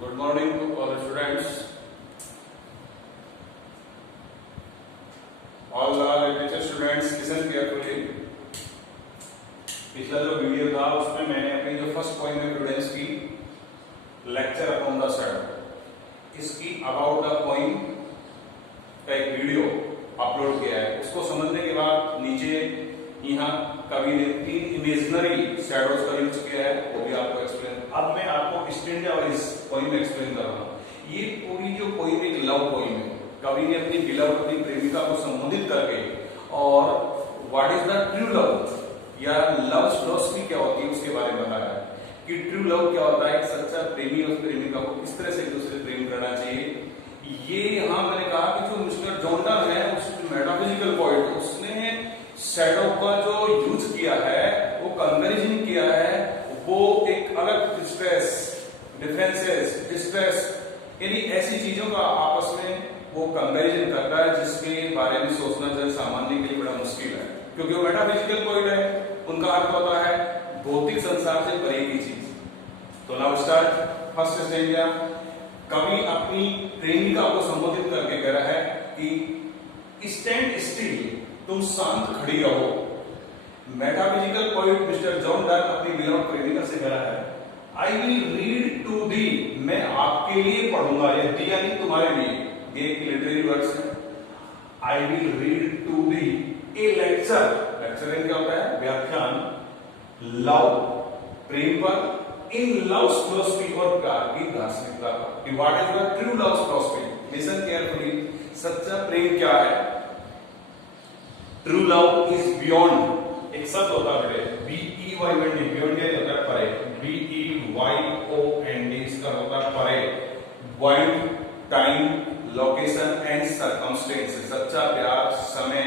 Good morning to all the students. All the literature students listen carefully. पिछला जो video था उसमें मैंने अपनी जो फर्स्ट पॉइंट में प्रूडेंस की लेक्चर अपॉन द शैडो इसकी अबाउट द पॉइंट का एक वीडियो अपलोड किया है। उसको समझने के बाद नीचे यहाँ कवि ने 3 इमेजिनरी शैडोज का यूज किया है, वो भी आपको एक्सप्लेन। अब मैं आपको स्टैंजा वाइज पोइम एक्सप्लेन कर रहा हूँ। ये पूरी जो पोइम एक लव पोइम है। कवि ने अपनी बिलव अपनी प्रेमिका को संबोधित करके और what is the true love या लव फिलॉसफी क्या होती है उसके बारे में बताया है कि ट्रू लव क्या होता है, एक सच्चा प्रेमी और प्रेमिका को किस तरह से एक दूसरे प्रेम करना चाहिए। ये यहाँ मैंने कहा कि जो मिस्टर जॉर्डन है उस मेटाफिजिकल पॉइंट उसने शैडो का जो यूज किया है, वो कंपैरिजन किया है, वो एक अलग स्ट्रेस, डिफरेंसेस, डिस्ट्रेस यानी ऐसी चीजों का आपस में वो कंपैरिजन करता है जिसके बारे में सोचना जन सामान्य के लिए बड़ा मुश्किल है, क्योंकि वो मेटाफिजिकल पॉइंट है। उनका अर्थ होता है भौतिक संसार से परे की चीज। तो नाउ स्टार्ट फर्स्ट स्टेंजा। कवि अपनी प्रेमिका को संबोधित करके कह रहा है कि स्टैंड स्टिल, तुम शांत खड़ी रहो। Metaphysical poet Mister John Donne अपनी बिलव्ड प्रेमिका से कह रहा है I will read to thee, मैं आपके लिए पढ़ूंगा। यह दी यानी तुम्हारे लिए, ये एक लिटरेरी वर्ड्स है। I will read to thee a lecture, lecture क्या होता है? व्याख्यान, लव प्रेम पर, इन लव फिलॉसफी और प्यार की दार्शनिकता पर। What is the true love philosophy? Listen carefully. सच्चा प्रेम क्या है? ट्रू लव इज बियॉन्ड, एक शब्द होता है BEYOND, बियॉन्ड क्या होता है? परे, BEYOND इसका होता है परे, point, time, location and circumstance. सच्चा प्यार समय,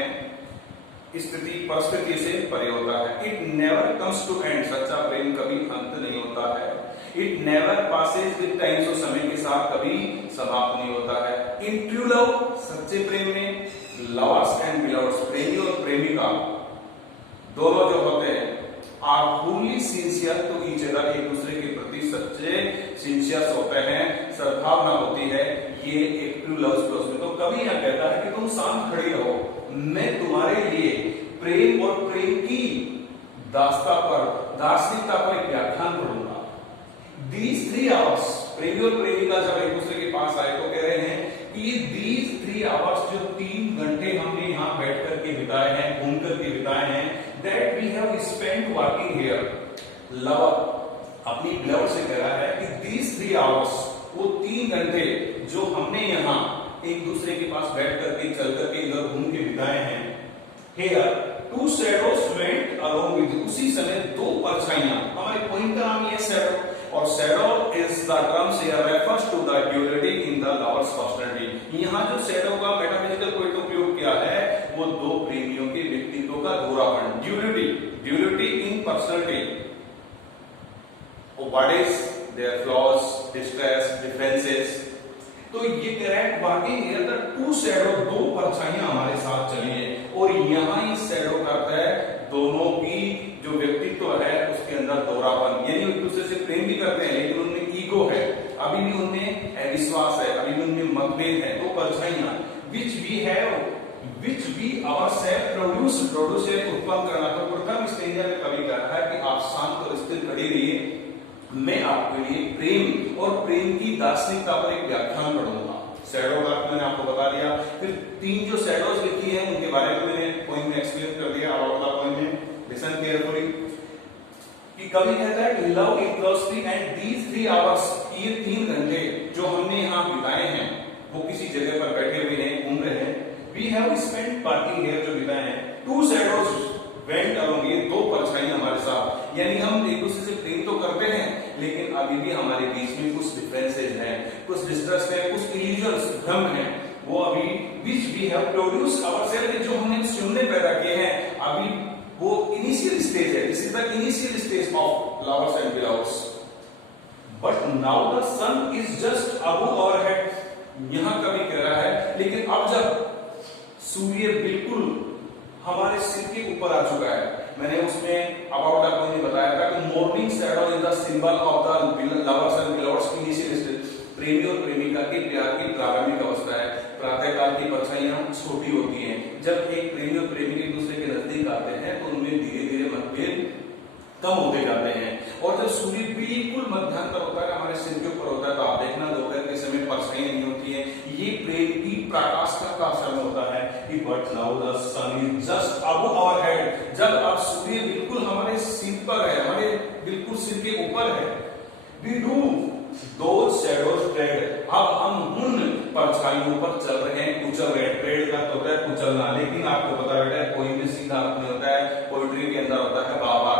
स्थिति, परिस्थिति से परे होता है। It never comes to end, सच्चा प्रेम कभी अंत नहीं होता है। It never passes with time, तो समय के साथ कभी समाप्त नहीं होता है। इन ट्रू लव, सच्चे प्रेम में, लवर्स एंड बिलव्ड्स, प्रेमी और प्रेमिका दोनों जो होते हैं are fully sincere to each other, एक दूसरे के प्रति सच्चे सिंसियर होते हैं, सद्भावना होती है। ये एक ट्रू लव फिलॉसफी। तो कभी यह कहता है कि तुम शांत खड़ी रहो, मैं तुम्हारे लिए प्रेम और प्रेम की दार्शनिकता पर एक व्याख्यान पढ़ूंगा। These 3 hours, प्रेमी और प्रेमिका जब एक दूसरे के पास आए तो कह रहे हैं कि these 3 hours, जो 3 घंटे हमने यहाँ बैठ करके बिताए हैं, घूम करके बिताए हैं, that we have spent walking here। Lover अपनी बिलव्ड से कह रहा है कि these 3 hours, वो 3 घंटे जो हमने यहाँ एक दूसरे के पास बैठ करके चल करके इधर घूम के बिताए हैं। Here two shadows went along with, उसी समय 2 परछाइयां, हमारे पॉइंट का नाम ये शैडो, और shadow is the term here refers to the duality in the lover's personality। यहाँ जो शैडो का मेटाफिजिकल पॉइंट उपयोग किया है वो 2 प्रेमियों के व्यक्तित्व का दोहरापन, duality in personality. What is there flaws, distress, differences. तो ये correct working here the 2 shadow, 2 परछाइयां हमारे साथ चली है। और यहाँ इस शैडो का अर्थ है दोनों की जो व्यक्तित्व है उसके अंदर दोहरापन, यानी एक दूसरे से प्रेम भी करते हैं लेकिन उनमें ईगो है, अभी भी उनमें अविश्वास है, अभी भी उनमें मतभेद है। 2 परछाइयां which we ourselves produce उत्पन्न करना। तो प्रथम स्टेंजा में कवि कह रहा है कि आप शांत और स्थिर खड़ी रहिए, मैं आपके लिए प्रेम और प्रेम की दार्शनिकता पर एक व्याख्यान पढ़ूंगा। शैडो का मैंने आपको बता दिया। फिर 3 जो शैडोज लिखी है उनके बारे में मैंने पॉइंट में एक्सप्लेन कर दिया। और पॉइंट में लिसन केयरफुली कि कवि कहता है love in philosophy and these 3 hours, ये 3 घंटे जो हमने यहाँ बिताए हैं वो किसी जगह पर बैठे हुए हैं, घूम रहे हैं। We have spent parking here, जो बिताए हैं। 2 शैडोज वेंट अलोंग, ये 2 परछाइयां हमारे साथ, यानी हम एक दूसरे से प्रेम तो करते हैं लेकिन अभी भी हमारे बीच में कुछ डिफरेंसेस हैं, कुछ डिस्ट्रेस है, कुछ इल्यूजन्स, भ्रम है। वो अभी which we have produced ourselves, जो हमने स्वयं ने पैदा किए हैं, अभी वो इनिशियल स्टेज है। This is the initial stage of lovers and beloveds. But now the sun is just above our head. यहां कवि कह रहा है लेकिन अब जब सूर्य बिल्कुल हमारे सिर के ऊपर आ चुका है, मैंने उसमें अबाउट द पॉइंट बताया था कि morning shadow is the symbol of the lovers and beloveds initial stage. प्रेमी और प्रेमिका के प्यार की प्रारंभिक अवस्था है। प्रातःकाल की परछाइयां छोटी होती हैं। जब एक प्रेमी और प्रेमिका एक दूसरे के नजदीक आते हैं तो उनमें धीरे धीरे मतभेद कम होते जाते हैं। और जब सूर्य बिल्कुल मध्यांतर होता है, हमारे सिर के ऊपर होता है, तो आप देखना दोपहर के समय परछाइयां नहीं होती है। ये प्रेम की पराकाष्ठा का समय होता है कि but now the sun is just above our head. जब आप सूर्य बिल्कुल हमारे सिर पर है, हमारे बिल्कुल सिर के ऊपर है, वी डू दो शैडोज ट्रेड। अब हम उन परछाइयों पर चल रहे हैं, कुचल रहे हैं। ट्रेड का तो होता है कुचलना, लेकिन आपको पता है कोई भी सीधा अर्थ नहीं होता है, पोइट्री के अंदर होता है बाबा।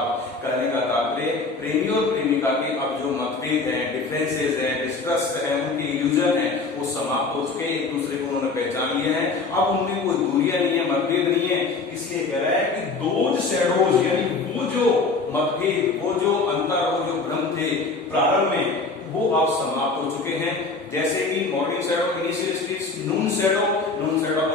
कहने का तात्पर्य प्रेमी और प्रेमिका के अब जो मतभेद हैं, डिफरेंसेस हैं, डिस्ट्रस्ट है, उनके इल्यूजन है, वो समाप्त हो चुके। एक दूसरे को उन्होंने पहचान लिया है। अब उनमें कोई दूरियां नहीं है, मतभेद नहीं है। इसलिए कह रहा है कि दोज शैडोज, यानी वो जो मतभेद, वो जो अंतर, वो जो भ्रम थे प्रारंभ में, वो अब समाप्त हो चुके हैं। जैसे कि morning shadow initial stage, noon shadow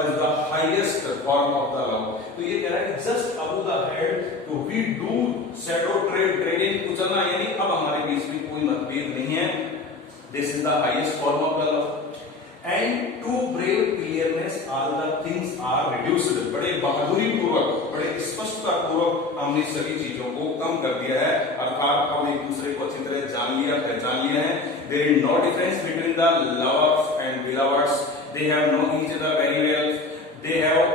is the highest form of the love. तो ये कह रहा है जस्ट अबव द हेड तो we do shadow trade, trading कुचलना, यानी अब हमारे बीच में कोई मतभेद नहीं है। This is the highest form of the love. And to brave clearness all the things are reduced. बड़े बहादुरी पूर्वक, बड़े स्पष्टता पूर्वक हमने सभी चीजों को कम कर दिया है, अर्थात अब एक दूसरे को अच्छी तरह जान लिया, पहचान लिया है। There is no difference between the lovers and beloveds. They have known each other very well. They have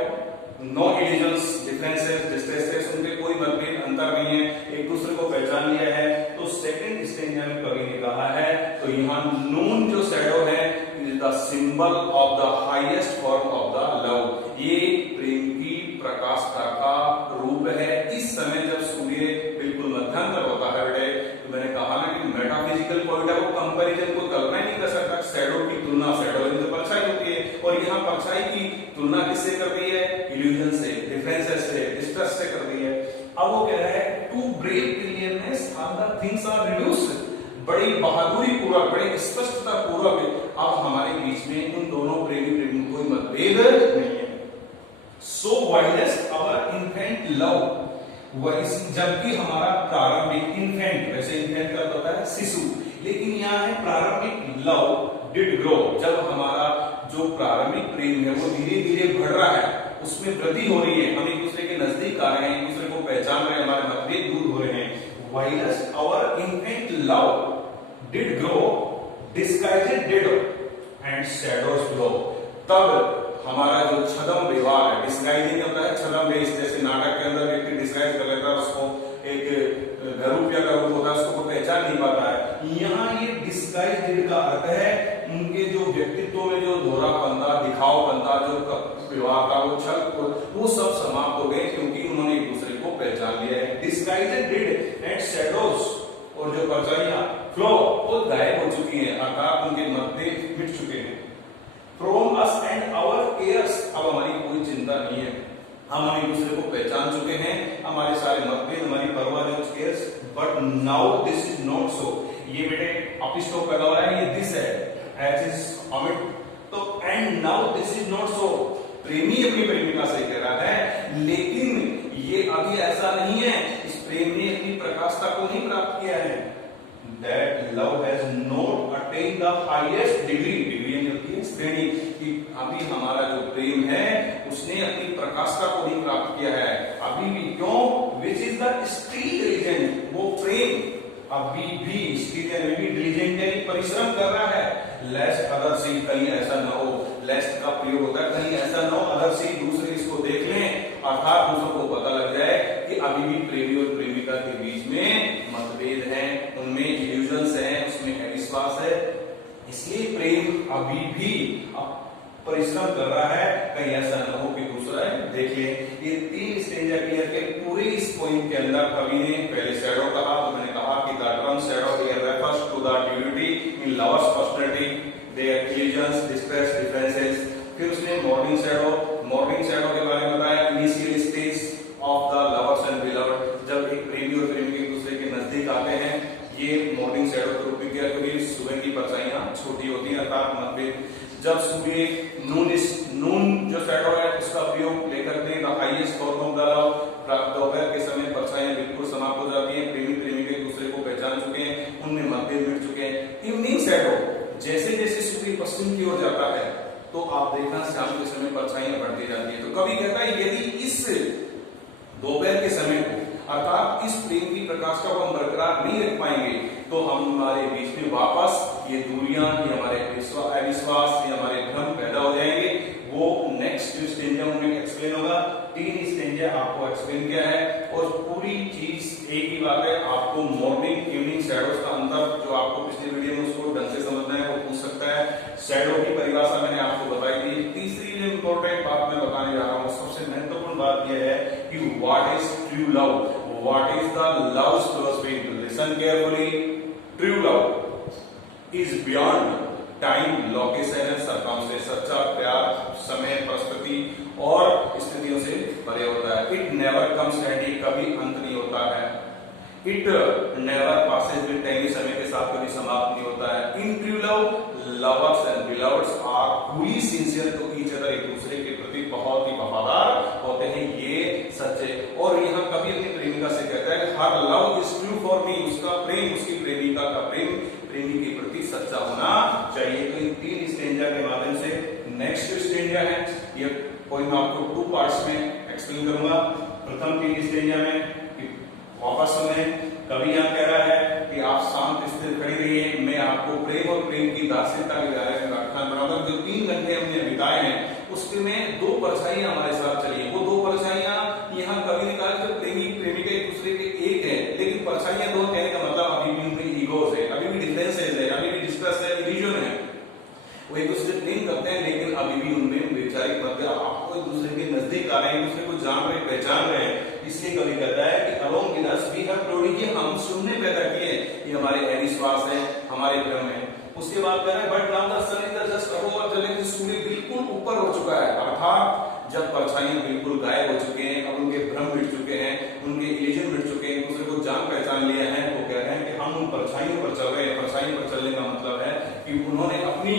no illusions, differences, distresses. उनके कोई मतभेद, अंतर नहीं है, एक दूसरे को पहचान लिया है। तो सेकंड स्टेंजा में कवि ने कहा है, तो यहाँ नून जो शैडो है, is the symbol of the highest form of the love. ये प्रेम की प्रकाशता का रूप है। इस समय जब सूर्य बिल्कुल मध्यांतर होता है बेटे, तो मैंने कहा ना कि मेटाफिजिकल पॉइंट है, वो कंपैरिजन को कल्पना नहीं कर सकता। शैडो की तुलना, शैडो तो परछाई होती है, और यहाँ परछाई की तुलना किससे कर रही है? इल्यूजन से, डिफरेंसेस से, डिस्ट्रस्ट से कर रही है। अब वो कह रहा है to brave clearness all the things are reduced. बड़ी बहादुरी पूर्वक, बड़ी स्पष्टता पूर्वक अब हमारे बीच में उन दोनों प्रेमी कोई मतभेद नहीं है। सो वाइडेस्ट आवर इन्फेंट लव, जबकि हमारा प्रारंभिक इन्फेंट, वैसे इन्फेंट का होता है शिशु, लेकिन यहाँ है प्रारंभिक लव डिड ग्रो। जब हमारा जो प्रारंभिक प्रेम है वो धीरे धीरे बढ़ रहा है, उसमें वृद्धि हो रही है, हम एक दूसरे के नजदीक आ रहे हैं, एक दूसरे को पहचान रहे हैं, हमारे मतभेद दूर हो रहे हैं। Whilst our infant love did grow, disguised did and shadows glow. तब हमारा जो छद्म व्यवहार है, डिस्गाइजिंग होता है छद्म वेश, जैसे नाटक के अंदर व्यक्ति डिस्गाइज कर लेता है, उसको एक घरूपिया का रूप होता है, उसको पहचान नहीं पाता है। यहाँ ये डिस्गाइज्ड का अर्थ है उनके जो व्यक्तित्व में जो दोहरापंता, दिखावपंता, जो व्यवहार था, वो छल, वो सब समाप्त हो गए, क्योंकि उन्होंने एक दूसरे को पहचान लिया है। डिस्गाइज्ड डिड एंड शैडोज, और जो परछाइयां फ्लो, वो गायब हो चुकी हैं, अर्थात उनके मतभेद मिट चुके हैं। From us and our cares, अब हमारी कोई चिंता नहीं है, हम एक दूसरे को पहचान चुके हैं, हमारे सारे मतभेद, हमारी परवाह जो cares, but now this is not so। ये बेटे अपिस्टोप लगा हुआ है, ये दिस है, as is omit, तो and now this is not so। प्रेमी अपनी प्रेमिका से कह रहा है, लेकिन ये अभी ऐसा नहीं है, इस प्रेम ने अपनी प्रकाशता को नहीं प्राप्त किया है। That love has not attained the highest degree, degree होती है श्रेणी, कि अभी हमारा जो प्रेम है उसने अपनी प्रकाशता को नहीं प्राप्त किया है अभी भी। क्यों? Which is the still diligent, वो प्रेम अभी भी still diligent यानी परिश्रम कर रहा है। Lest other see, कहीं ऐसा न हो, lest का प्रयोग होता है कहीं ऐसा न हो, other see दूसरे इसको देख लें, अर्थात दूसरों को पता लग जाए कि अभी भी प्रेमी और प्रेमिका के बीच में मतभेद हैं, उनमें इल्यूजन्स हैं, उसमें अविश्वास है। इसलिए प्रेम अभी भी परिश्रम कर रहा है, कहीं ऐसा न हो कि दूसरा देख ले। ये तीन स्टेंजा क्लियर के पूरे इस पॉइंट के अंदर कवि ने पहले शैडो कहा, तो मैंने कहा कि the term shadow here refers to the duty in lovers personality, their illusions, distress, differences. फिर उसने मॉर्निंग शैडो के बारे में बताया, initial stage of the lovers and beloved, जब एक प्रेमी और प्रेमिका एक दूसरे के नजदीक आते हैं, ये मॉर्निंग शैडो के रूप में किया, क्योंकि सुबह की परछाइयां छोटी होती हैं, अर्थात मतभेद। जब सूर्य नून जो शैडो है उसका प्रयोग लेकर के the highest form of the love, दोपहर के समय परछाइयां बिल्कुल समाप्त हो जाती हैं, प्रेमी प्रेमिका एक दूसरे को पहचान चुके हैं, उनमें मतभेद मिट चुके हैं। इवनिंग शैडो जैसे जैसे सूर्य पश्चिम की ओर जाता है तो आप देखना शाम के समय परछाइयां बढ़ती जाती है। तो कवि कहता है यदि इस दोपहर के समय को अर्थात इस प्रेम की प्रकाश का हम बरकरार नहीं रख पाएंगे तो हम हमारे बीच में वापस ये दूरियां, ये हमारे अविश्वास, ये हमारे भ्रम पैदा हो जाएंगे। वो नेक्स्ट जो स्टेंजा में एक्सप्लेन होगा। 3 स्टेंजा आपको एक्सप्लेन किया है और पूरी चीज एक ही बात है, आपको मॉर्निंग इवनिंग शैडोज का अंतर जो आपको पिछले वीडियो में उसको ढंग से समझना है वो पूछ सकता है। शैडो की परिभाषा मैंने आपको बताई थी। तीसरी जो इंपॉर्टेंट बात मैं बताने जा रहा हूँ, सबसे महत्वपूर्ण बात यह है कि what is true love, what is the love philosophy. Listen carefully. True love is beyond time, location and circumstance. सच्चा प्यार समय, परिस्थिति और स्थितियों से परे होता है। इट नेवर कम्स एंड, कभी अंत नहीं होता है। It never passes with time, समय के साथ कभी समाप्त नहीं होता है। In true love lovers and beloveds are truly sincere to each other, एक दूसरे के प्रति बहुत ही वफादार होते हैं, ये सच्चे। और यहाँ कभी अपनी प्रेमिका से कहता है हर love is true for me, उसका प्रेम, उसकी प्रेमिका का प्रेम प्रेमी के प्रति सच्चा होना चाहिए। तो इन 3 स्टेंजा के माध्यम से नेक्स्ट स्टेंजा है, ये पॉइंट मैं आपको 2 पार्ट्स में एक्सप्लेन करूंगा। प्रथम 3 स्टेंजा में वापस सुने, कवि यहाँ कह रहा है कि आप शांत स्थिर खड़ी रहिए, मैं आपको प्रेम और प्रेम की दार्शनिकता के बारे में व्याख्यान बनाऊंगा। जो 3 घंटे हमने बिताए हैं उसमें 2 परछाइयां हमारे साथ चली है। वो 2 परछाइयां यहाँ कवि ने कहा कि प्रेमी प्रेमिका एक दूसरे के एक है, लेकिन परछाइयां 2 कहने का मतलब अभी भी उनमें ईगोज है, अभी भी डिफरेंसेस है, अभी भी डिस्ट्रेस है, इल्यूजन है। वो एक दूसरे प्रेम करते हैं लेकिन अभी भी उनमें वैचारिक मध्य आपको एक दूसरे के नजदीक आ रहे हैं, एक दूसरे को जान रहे, पहचान रहे हैं। इसलिए कवि कहता है कि along with us we have prodigy, हम सुनने पैदा किए, ये हमारे अविश्वास है, हमारे भ्रम है। उसके बाद कह रहा है but now the sun is just above, जब सूर्य बिल्कुल ऊपर हो चुका है, अर्थात जब परछाइयां बिल्कुल गायब हो चुके हैं, अब उनके भ्रम मिट चुके हैं, उनके इल्यूजन मिट चुके हैं, एक दूसरे को जान पहचान लिया है, तो कह रहे हैं कि हम उन परछाइयों पर चल रहे हैं। परछाइयों पर चलने का मतलब है कि उन्होंने अपनी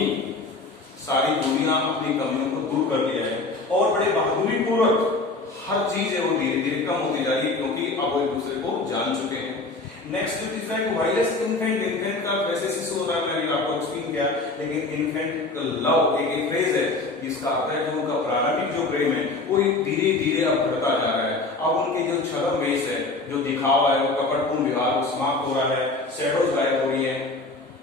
सारी दूरियां, अपनी कमियों को दूर कर दिया है और बड़े बहादुरी पूर्वक हर चीज है वो धीरे धीरे कम होती जा रही है क्योंकि अब वो एक दूसरे को जान चुके हैं। नेक्स्ट वायरस इन्फेंट, इन्फेंट का वैसे शिशु होता है, मैंने आपको एक्सप्लेन किया, लेकिन इन्फेंट लव एक फ्रेज है जिसका अर्थ है जो उनका प्रारंभिक जो प्रेम है वो धीरे धीरे अब बढ़ता जा रहा है। अब उनके जो छद्म वेश है, जो दिखावा है, वो कपटपूर्ण व्यवहार वो समाप्त हो रहा है, शैडोज गायब हो रही है,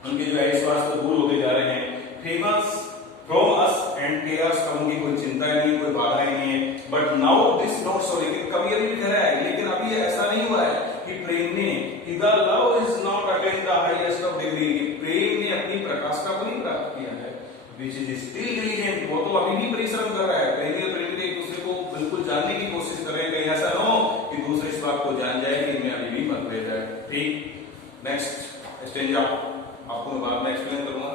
उनके जो अविश्वास तो दूर होते जा रहे हैं। Famous from us and cares, का उनकी कोई चिंता नहीं, कोई बाधाएं नहीं है। But now this not so, लेकिन कभी अभी भी कह रहा है लेकिन अभी ऐसा नहीं हुआ है कि प्रेम ने the love is not attain the highest of degree, प्रेम ने अपनी प्रकाष्ठा को नहीं प्राप्त किया है, विच इज स्टिल डिलिजेंट, वो तो अभी भी परिश्रम कर रहा है। प्रेमी और प्रेमिका एक दूसरे को बिल्कुल जानने की कोशिश कर रहे हैं, कहीं ऐसा ना हो कि दूसरे इस बात को जान जाए कि मैं अभी भी मतभेद है। ठीक, नेक्स्ट स्टेंजा आपको मैं बाद में एक्सप्लेन करूंगा।